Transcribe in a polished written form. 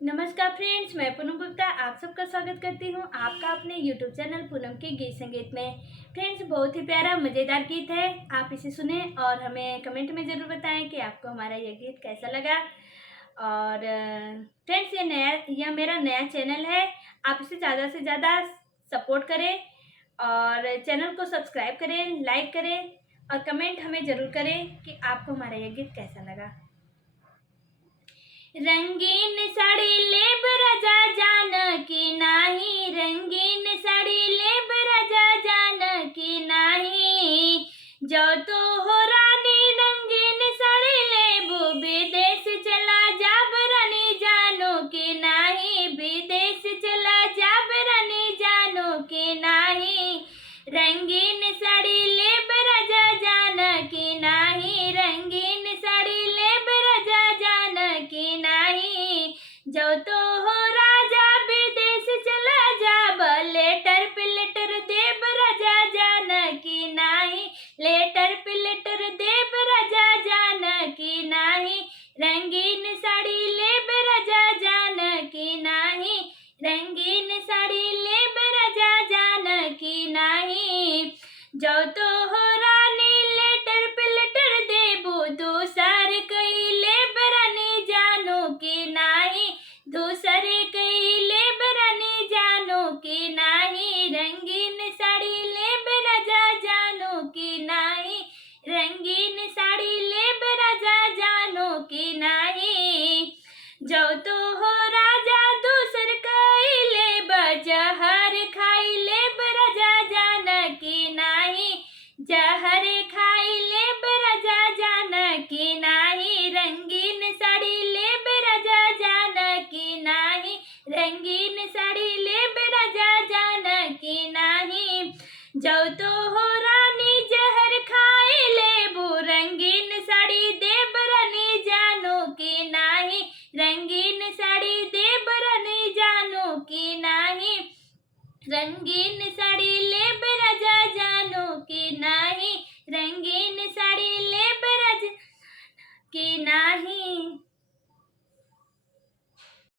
नमस्कार फ्रेंड्स, मैं पूनम गुप्ता आप सबका स्वागत करती हूँ आपका अपने यूट्यूब चैनल पूनम के गीत संगीत में। फ्रेंड्स, बहुत ही प्यारा मज़ेदार गीत है, आप इसे सुने और हमें कमेंट में ज़रूर बताएं कि आपको हमारा यह गीत कैसा लगा। और फ्रेंड्स, यह मेरा नया चैनल है, आप इसे ज़्यादा से ज़्यादा सपोर्ट करें और चैनल को सब्सक्राइब करें, लाइक करें और कमेंट हमें ज़रूर करें कि आपको हमारा यह गीत कैसा लगा। रंगीन साड़ी लेब राजा जानकी नाही, रंगीन साड़ी लेब राजा जानकी नाही। जो तो हो रानी रंगीन साड़ी लेबू, विदेश चला जाब रानी जानो की नाही, विदेश चला जाब रानी जानो की नाही। रंगीन साड़ी लेब राजा जानकी नाही, रंगीन साड़ी लेब राजा जानकी नाही। जो तो हो राजा विदेश चला जाब, लेटर पे लेटर देब राजा जानकी नाही, लेटर पे लेटर देब राजा जानकी नाही। रंगीन साड़ी लेब राजा जानकी नाही, रंगीन साड़ी लेब राजा जानकी नाही। जो तो हो रानी लेटर पे लेटर देबू, दूसर कई लेब रानी जानो की नाही, दूसर कई लेब रानी जानो की नाही। रंगीन साड़ी लेब राजा जानो की नाही, रंगीन साड़ी लेब राजा जानो की नाही। जो तो हो राजा दूसर कई लेब, जहर खाई लेब राजा जानकी नाही, जहर खाई लेब राजा जानकी नाही। रंगीन साड़ी लेब राजा जानकी नाही, रंगीन साड़ी लेब राजा जानकी नाही। जो तो हो रानी जहर खाई लेबू, रंगीन साड़ी देब रानी जानो की नाही, रंगीन साड़ी देब रानी जानो की नाही। रंगीन साड़ी लेब राजा जानो की नाही, रंगीन साड़ी लेब राजा की नाही।